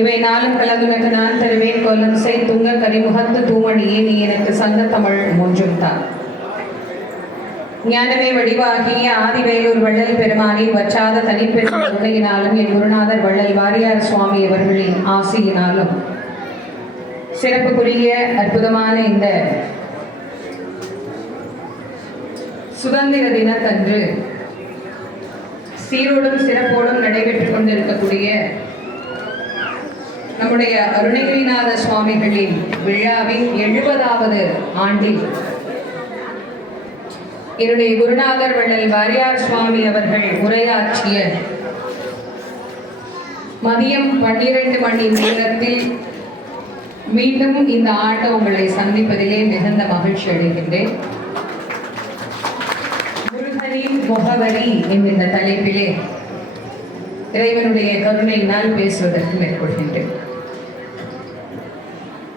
இவை நாளும் கலந்துனக்கு நான் தருவேன் கொல்லம் செய் துங்க கரிமுகத்து தூமணியே நீ எனக்கு சங்க தமிழ் மூன்றும் தான். ஞானமே வடிவாகிய ஆதிவேலூர் வள்ளல் பெருமானின் வற்றாத தனிப்பெரும் கருணையினாலும் என் குருநாதர் வள்ளல் வாரியார் சுவாமி அவர்களின் ஆசியினாலும் சிறப்புக்குரிய அற்புதமான இந்த சுதந்திர தினத்தன்று சீரோடும் சிறப்போடும் நடைபெற்றுக் கொண்டிருக்கக்கூடிய நம்முடைய அருணகிரிநாத சுவாமிகளின் விழாவின் 70வது ஆண்டில் என்னுடைய குருநாதர் வள்ளல் வாரியார் சுவாமி அவர்கள் உரையாற்றிய மதியம் 12 மணி நேரத்தில் மீண்டும் இந்த ஆண்டு உங்களை சந்திப்பதிலே மிகுந்த மகிழ்ச்சி அடைகின்றேன். முருகனின் முகவரி என்கின்ற தலைப்பிலே இறைவனுடைய கருணையினால் பேசுவதற்கு மேற்கொள்கின்றேன்.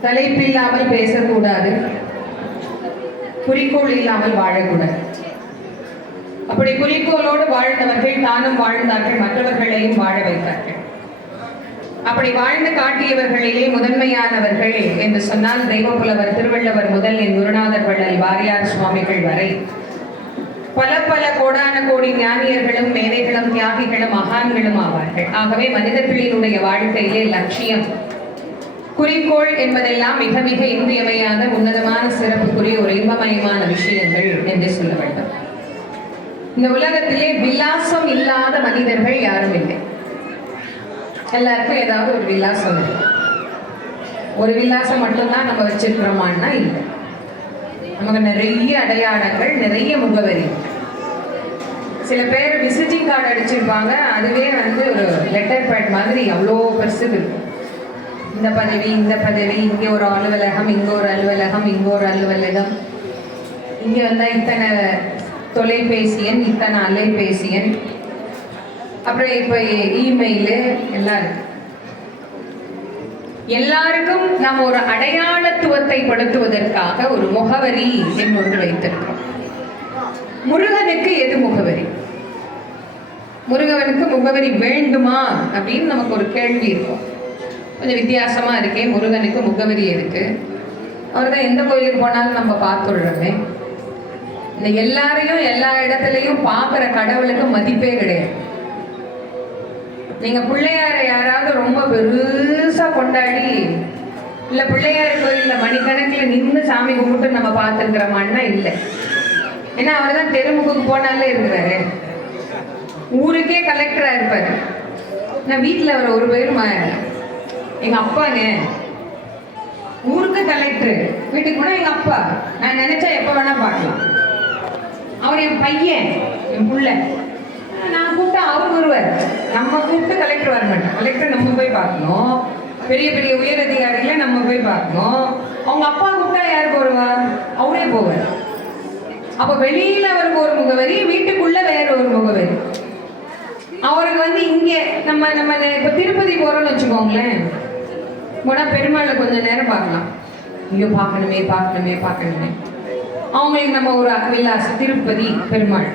தலைப்பில்லாமல் பேசக்கூடாது, குறிக்கோள் இல்லாமல் வாழக்கூடாது. அப்படி குறிக்கோளோடு வாழ்ந்தவர்கள் தானும் வாழ்ந்தார்கள், மற்றவர்களையும் வாழ வைத்தார்கள். அப்படி வாழ்ந்து காட்டியவர்களிலே முதன்மையானவர்கள் என்று சொன்னால் தெய்வப்புலவர் திருவள்ளுவர் முதல் என் குருநாதர் வள்ளல் வாரியார் சுவாமிகள் வரை பல பல கோடான கோடி ஞானியர்களும் மேதைகளும் தியாகிகளும் மகான்களும் ஆவார்கள். ஆகவே மனிதர்களினுடைய வாழ்க்கையிலே லட்சியம், குறிக்கோள் என்பதெல்லாம் மிக மிக இன்றியமையாத உன்னதமான சிறப்புக்குரிய ஒரு இன்பமயமான விஷயங்கள் என்று சொல்ல வேண்டும். இந்த உலகத்திலே விலாசம் இல்லாத மனிதர்கள் யாரும் இல்லை. எல்லாருக்கும் ஏதாவது ஒரு விலாசம் இருக்கு. ஒரு விலாசம் மட்டும்தான் நம்ம வச்சிருக்கிறோமான்னா இல்லை. நமக்கு நிறைய அடையாளங்கள், நிறைய முகவரி. சில பேர் விசிட்டிங் கார்டு அடிச்சிருப்பாங்க, அதுவே ஒரு லெட்டர் பேட் மாதிரி அவ்வளோ பெருசு இருக்கும். இந்த பதவி, இந்த பதவி, இங்கே ஒரு அலுவலகம், இங்கே ஒரு அலுவலகம், இங்கே ஒரு அலுவலகம், இங்கே வந்தால் இத்தனை தொலைபேசி எண், இத்தனை அலைபேசி எண், அப்புறம் இப்போ இமெயிலு எல்லாம் இருக்கு. எல்லாருக்கும் நாம் ஒரு அடையாளத்துவத்தை படுத்துவதற்காக ஒரு முகவரி என்று வைத்திருக்கிறோம். முருகனுக்கு எது முகவரி? முருகனுக்கு முகவரி வேண்டுமா அப்படின்னு நமக்கு ஒரு கேள்வி இருக்கும். கொஞ்சம் வித்தியாசமா இருக்கே, முருகனுக்கு முகவரி இருக்கு. அவர் தான் எந்த கோயிலுக்கு போனாலும் நம்ம பார்த்துடுறோமே. இந்த எல்லாரையும் எல்லா இடத்துலையும் பார்க்குற கடவுளுக்கு மதிப்பே கிடையாது. நீங்க பிள்ளையாரை யாராவது ரொம்ப பெருசா கொண்டாடி இல்ல பிள்ளையார் கோயில்ல மணிக்கணக்கில் நின்று சாமி கும்பிட்டு நம்ம பார்த்துருக்கிறோமான்னா இல்லை. ஏன்னா அவர் தான் தெருமுக்கு போனாலே இருக்கிறாரு, ஊருக்கே கலெக்டரா இருப்பாரு. நான் வீட்டில் அவர் ஒரு பேரும் எங்க அப்பாங்க ஊருக்கு கலெக்டர், வீட்டுக்கு போனா எங்க அப்பா. நான் நினைச்சா எப்ப வேணா பார்க்கலாம். அவர் என் பையன், என் புள்ள. நான் கூப்பிட்டா அவர் வருவார், நம்ம கூப்பிட்டு கலெக்டர் வர மாட்டோம். கலெக்டர் நம்ம போய் பார்க்கணும், பெரிய பெரிய உயர் அதிகாரிகளை நம்ம போய் பார்க்கணும். அவங்க அப்பா கூப்பிட்டா யாருக்கு வருவா? அவரே போவார். அப்ப வெளியில அவருக்கு ஒரு முகவரி, வீட்டுக்குள்ள வேற ஒரு முகவரி. அவருக்கு இங்க நம்ம நம்ம இப்ப திருப்பதி போறோம்னு வச்சுக்கோங்களேன், போனா பெருமாளை கொஞ்ச நேரம் பார்க்கலாம். ஐயோ பார்க்கணுமே பார்க்கணுமே பார்க்கணுமே. அவங்களுக்கு நம்ம ஒரு விலாசம் திருப்பதி பெருமாள்,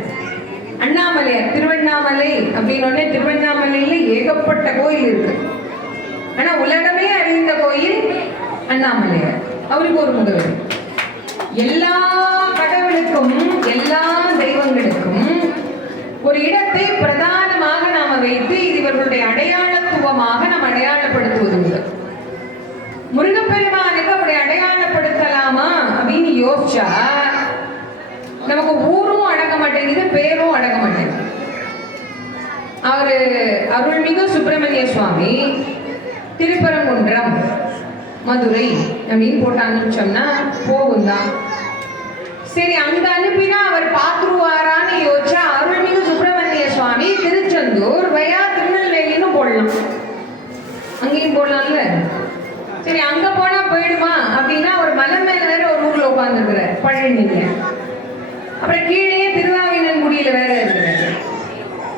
அண்ணாமலையார் திருவண்ணாமலை அப்படின்னு திருவண்ணாமலையில ஏகப்பட்ட கோயில் இருக்கு. ஆனா உலகமே அறிந்த கோயில் அண்ணாமலையார், அவருக்கு ஒரு முகவரி. எல்லா கடவுளுக்கும் எல்லா தெய்வங்களுக்கும் ஒரு இடத்தை பிரதானமாக நாம வைத்து இது இவர்களுடைய அடையாளத்துவமாக நாம் அடையாளப்படுத்துவது. முருகப்பெருமானுக்கு அப்படி அடையாளப்படுத்தலாமா அப்படின்னு யோசிச்சா நமக்கு ஊரும் அடங்க மாட்டேங்குது, பேரும் அடங்க மாட்டேங்குது. அவரு அருள்மிகு சுப்பிரமணிய சுவாமி திருப்பரங்குன்றம் மதுரை அப்படின்னு போட்டாங்கன்னு சொன்னா போகும் தான். சரி, அங்க அனுப்பினா அவர் பார்த்துருவாரான்னு யோசிச்சா அருள்மிகு சுப்பிரமணிய சுவாமி திருச்செந்தூர் வயா திருநெல்வேலின்னு போடலாம், அங்கேயும் போடலாம்ல. சரி, அங்க போனா போயிடுமா அப்படின்னா ஒரு மலை மேல வேற ஒரு ஊர்ல உட்கார்ந்துருக்கிறார் பழனியில. அப்புறம் கீழே திருவாவினன்குடியில வேற இருக்கிறாரு,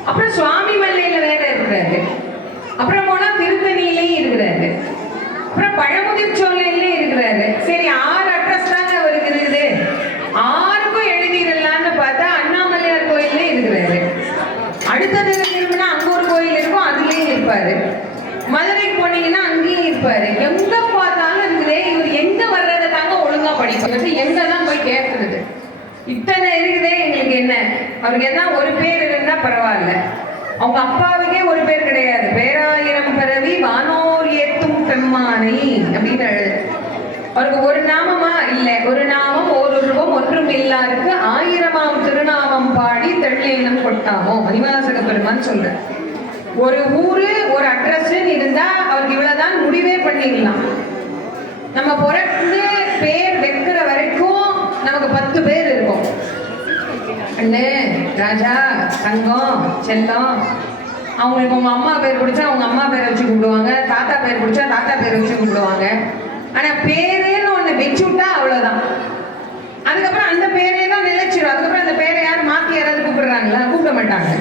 அப்புறம் சுவாமி மல்லையில வேற இருக்கிறாரு, அப்புறம் போனா திருத்தணியிலையும் இருக்கிறாரு, அப்புறம் பழமுதிர்ச்சோலையிலே இருக்கிறாரு. சரி, 6 அட்ரஸ் தாங்க அவருக்கு இருக்குது, 6க்கும் எழுதிடலான்னு பார்த்தா அண்ணாமலையார் கோயிலே இருக்கிறாரு. அடுத்தது திரும்பினா அங்க ஒரு கோயில் இருக்கும், அதுலயும் இருப்பாரு. மதுரைக்கு போனீங்கன்னா அங்கேயும் இருப்பாரு. எங்க பார்த்தாலும் இருக்குதே, இவர் எங்க வர்றதை தாங்க ஒழுங்கா படிப்பாரு, எங்க தான் போய் கேட்கறது. இத்தனை இருக்குதே எங்களுக்கு என்ன, அவருக்கு என்ன ஒரு பேர் இருந்தா பரவாயில்ல. அவங்க அப்பாவுக்கே ஒரு பேர் கிடையாது. பேராயிரம் பிறவி வானோர் ஏத்தும் பெம்மானை அப்படின்னு அவருக்கு ஒரு நாமமா இல்ல, ஒரு நாமம் ஒரு ரூபம் ஒன்றும் இல்லாருக்கு 1000ஆம் திருநாமம் பாடி தெள்ளேனம் கொட்டாமோ மணிவாசக பெருமான் சொல்ற. ஒரு ஊரு ஒரு அட்ரஸ் இருந்தா அவருக்கு இவ்வளவுதான் முடிவே பண்ணிடலாம். நம்ம பிறந்து பேர் வைக்கிற வரைக்கும் நமக்கு 10 பேர் இருக்கும். அண்ணு, ராஜா, தங்கம், செல்லம். அவங்களுக்கு உங்க அம்மா பேர் பிடிச்சா அவங்க அம்மா பேரை வச்சு கூப்பிடுவாங்க, தாத்தா பேர் பிடிச்சா தாத்தா பேரை வச்சு கூப்பிடுவாங்க. ஆனா பேருன்னு ஒண்ணு வச்சுட்டா அவ்வளவுதான். அதுக்கப்புறம் அந்த பேரே தான் நிலைச்சிடும். அதுக்கப்புறம் அந்த பேரை யாரும் மாத்தி யாராவது கூப்பிடுறாங்களா? கூப்பிட மாட்டாங்க.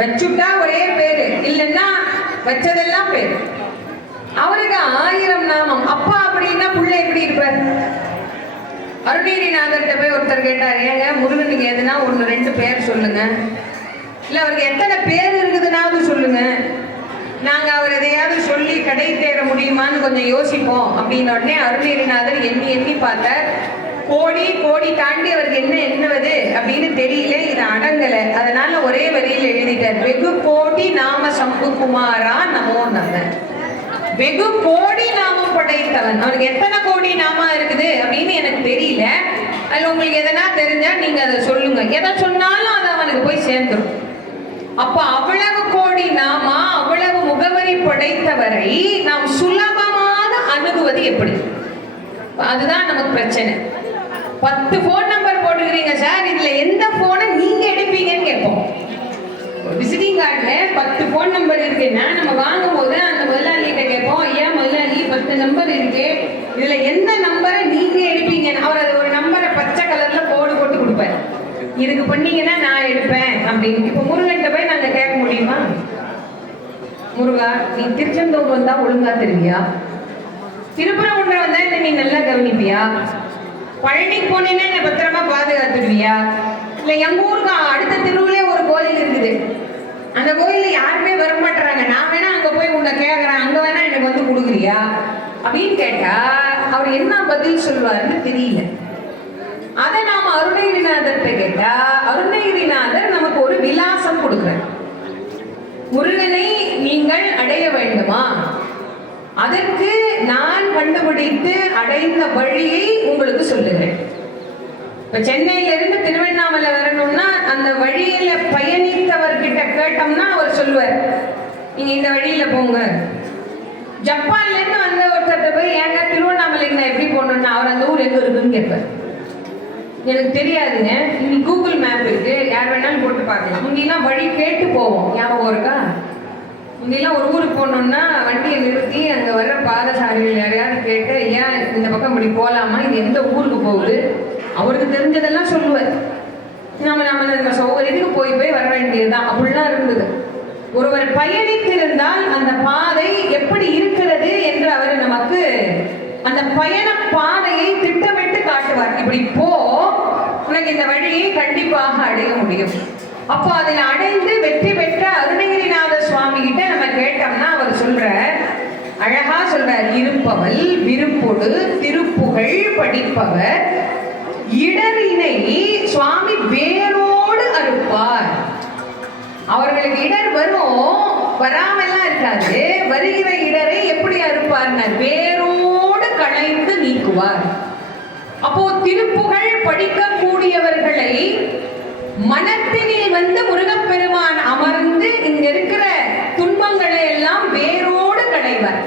வச்சுட்டா ஒரே பேரு, இல்லைன்னா வச்சதெல்லாம் பேரு. அவருக்கு 1000 நாமம். அப்பா அப்படின்னா புள்ள எப்படி இருப்பார்? அருணகிரிநாதர்கிட்ட போய் ஒருத்தர் கேட்டார், ஏங்க முருகனுக்கு எதுனா 1-2 பேர் சொல்லுங்க, இல்ல அவருக்கு எத்தனை பேர் இருக்குதுன்னாவது சொல்லுங்க, நாங்க அவர் எதையாவது சொல்லி கடை தேட முடியுமான்னு கொஞ்சம் யோசிப்போம் அப்படின்னு. உடனே அருணகிரிநாதர் எண்ணி எண்ணி பார்த்தார். கோடி கோடி தாண்டி அவருக்கு என்ன எண்ணுவது அப்படின்னு தெரியல, இது அடங்கல. அதனால ஒரே வரியில் எழுதிட்டார், வெகு கோடி நாம சம்பு குமாரா நமோ நம. வெகு கோடி நாமம் படைத்தவன். அவனுக்கு எத்தனை கோடி நாமா இருக்குது அப்படின்னு எனக்கு தெரியல, அதுல உங்களுக்கு எதனா தெரிஞ்சா நீங்க அதை சொல்லுங்க. எதை சொன்னாலும் அது அவனுக்கு போய் சேர்ந்துடும். அப்ப அவ்வளவு கோடி நாமா, அவ்வளவு முகவரி படைத்தவரை நாம் சுலபமாக அணுகுவது எப்படி? அதுதான் நமக்கு பிரச்சனை. 10 போன் நம்பர் போட்டுக்கிறீங்க சார், இதுல எந்த போனை நீங்க எடுப்பீங்கன்னு கேட்போம். விசிட்டிங் கார்டுல 10 போன் நம்பர் இருக்குன்னா நம்ம வாங்கும் போது அந்த முதலாளிகிட்ட கேட்போம், ஐயா முதலாளி 10 நம்பர் இருக்கு, இதுல எந்த நம்பரை நீங்க எடுப்பீங்க? அவர் அது ஒரு நம்பரை பச்சை கலர்ல கோடு போட்டு கொடுப்பாரு, இதுக்கு பண்ணீங்கன்னா நான் எடுப்பேன் அப்படின்னு. இப்ப முருகன்கிட்ட போய் நாங்க கேட்க முடியுமா? முருகா, நீ திருச்செந்தூர் வந்தா ஒழுங்கா தெரிவியா? திருப்பரங்குன்றம் வந்தா என்ன நீ நல்லா கவனிப்பியா? பழனிக்கு போனேன்னா என்ன பத்திரமா பாதுகாத்துடுவியா? இல்ல எங்க ஊருக்கு அடுத்த தெருவுலயே ஒரு கோயில் இருக்குது, அந்த கோயில்ல யாருமே வர மாட்டாங்க, நான் வேணா அங்க போய் உன்னை கேட்கறேன், அங்க வேணா எனக்கு வந்து கொடுக்குறியா அப்படின்னு கேட்டா அவர் என்ன பதில் சொல்வாருன்னு தெரியல. அதை நாம அருணகிரிநாதர்கிட்ட கேட்டா அருணகிரிநாதர் நமக்கு ஒரு விலாசம் கொடுக்கிறார். முருகனை நீங்கள் அடைய வேண்டுமா, அதற்கு நான் கண்டுபிடித்து அடைந்த வழியை உங்களுக்கு சொல்லுகிறேன். இப்ப சென்னையில இருந்து திருவண்ணாமலை வரணும்னா அந்த வழியில பயணித்தவர்கிட்ட கேட்டோம்னா அவர் சொல்லுவார், நீங்க இந்த வழியில போங்க. ஜப்பான்ல இருந்து வந்த ஒருத்தர் போய் ஏங்க திருவண்ணாமலைக்கு நான் எப்படி போகணும்னா அவர் அந்த ஊர் எங்க இருக்குன்னு கேட்பார். எனக்கு தெரியாதுங்க, இன்னைக்கு கூகுள் மேப் இருக்கு, யார் வேணாலும் போட்டு பார்க்கலாம். முன்னெல்லாம் வழி கேட்டு போவோம், ஞாபகம் இருக்கா? முன்னெல்லாம் ஒரு ஊருக்கு போனோம்னா வண்டியை நிறுத்தி அங்கே வர்ற பாதசாரிகள் யாரையாவது கேட்டு, ஏன் இந்த பக்கம் இப்படி போகலாமா, இது எந்த ஊருக்கு போகுது, அவருக்கு தெரிஞ்சதெல்லாம் சொல்லுவார். நம்ம சௌகரியத்துக்கு போய் போய் வர வேண்டியதுதான், அப்படிலாம் இருந்தது. ஒருவர் பயணித்திருந்தால் அந்த பாதை எப்படி இருக்கிறது என்று அவர் நமக்கு அந்த பயண பாதையை திட்டமிட்டு காட்டுவார். இப்படி போ, உனக்கு இந்த வழியை கண்டிப்பாக அடைய முடியும். அப்போ அதில் அடைந்து வெற்றி பெற்ற அருணகிரிநாத சுவாமி கிட்ட நம்ம கேட்டோம்னா அவர் சொல்ற அழகா சொல்றார், இருப்பவள் விருப்பொடு திருப்புகழ் படிப்பவர் இடரினை சுவாமி வேரோடு அறுப்பார். அவர்களுக்கு இடர் வரும், வராமல்லாம் இருக்காது, வருகிற இடரை எப்படி அறுப்பார்னர்? வேரோடு களைந்து நீக்குவார். அப்போ திருப்புகழ் படிக்கக்கூடியவர்களை மனத்தினில் வந்து முருகப்பெருமான் அமர்ந்து இங்க இருக்கிற துன்பங்களை எல்லாம் வேரோடு களைவார்.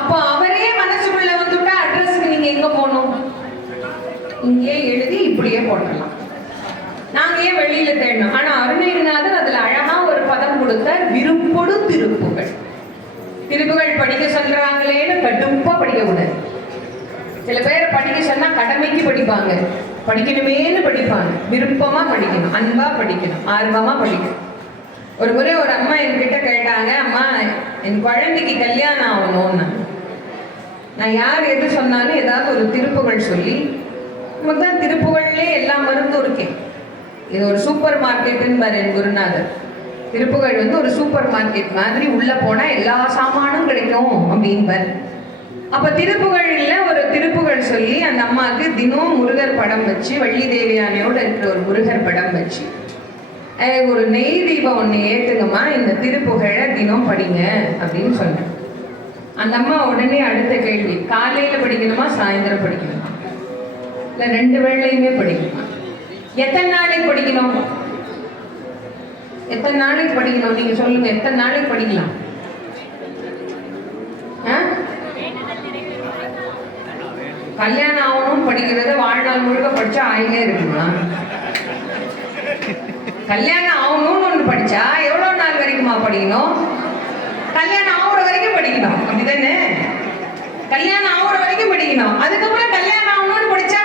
அப்போ அவரே மனசுக்குள்ள வந்துட்டா அட்ரஸ்க்கு நீங்க எங்க போகணும்? இங்கே எழுதி இப்படியே போடலாம், நாங்க ஏன் வெளியில தேடணும்? ஆனா அருணகிரிநாதர் அதுல அழகா ஒரு பதம் கொடுத்தார், விருப்பொடு திருப்புகழ். திருப்புகழ் படிக்க சொல்றாங்களேன்னு கடுப்பா படிக்க கூடாது. சில பேர் படிக்க சொன்னா கடமைக்கு படிப்பாங்க, படிக்கணுமேனு படிப்பாங்க. விருப்பமா படிக்கணும், அன்பா படிக்கணும், ஆர்வமா படிக்கணும். ஒரு முறை ஒரு அம்மா என்கிட்ட கேட்டாங்க, அம்மா என் குழந்தைக்கு கல்யாணம் ஆகணும்னு. நான் யார் எது சொன்னாலும் ஏதாவது ஒரு திருப்புகழ் சொல்லி, நமக்கு தான் திருப்புகழ்லே எல்லா மருந்தும் இருக்கேன், இது ஒரு சூப்பர் மார்க்கெட்டுன்னு பாரு என் குருநாதர். திருப்புகழ் வந்து ஒரு சூப்பர் மார்க்கெட் மாதிரி, உள்ள போனா எல்லா சாமானும் கிடைக்கும் அப்படின்பார். அப்ப திருப்புகழ்ல ஒரு திருப்புகழ் சொல்லி அந்த அம்மாவுக்கு தினம் முருகர் படம் வச்சு, வள்ளி தேவியானையோட இருக்கிற ஒரு முருகர் படம் வச்சு, ஒரு நெய் தீபம் ஒன்று ஏத்துங்கம்மா, இந்த திருப்புகழை தினம் படிங்க அப்படின்னு சொன்னேன். அந்த அம்மா உடனே அடுத்த கேள்வி, காலையில படிக்கணுமா சாயந்தரம் படிக்கணுமா, இல்லை 2 வேளையுமே படிக்கணுமா, எத்தனை நாளைக்கு படிக்கணும், எத்தனை நாளைக்கு படிக்கணும் நீங்க சொல்லுங்க, எத்தனை நாளைக்கு படிக்கலாம்? கல்யாணம் ஆகணும்னு படிக்கிறத வாழ்நாள் முழுக்க படிச்சா ஆயிலே இருக்குமா? கல்யாணம் ஆகணும்னு ஒன்று படிச்சா எவ்வளவு நாள் வரைக்குமா படிக்கணும்? கல்யாணம் ஆகுற வரைக்கும் படிக்கணும், அப்படிதானே? கல்யாணம் ஆகுற வரைக்கும் படிக்கணும். அதுக்கப்புறம் கல்யாணம் ஆகணும்னு படிச்சா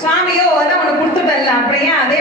சுவாமியோ அதான் உனக்கு கொடுத்துட்டல, அப்படியே அதே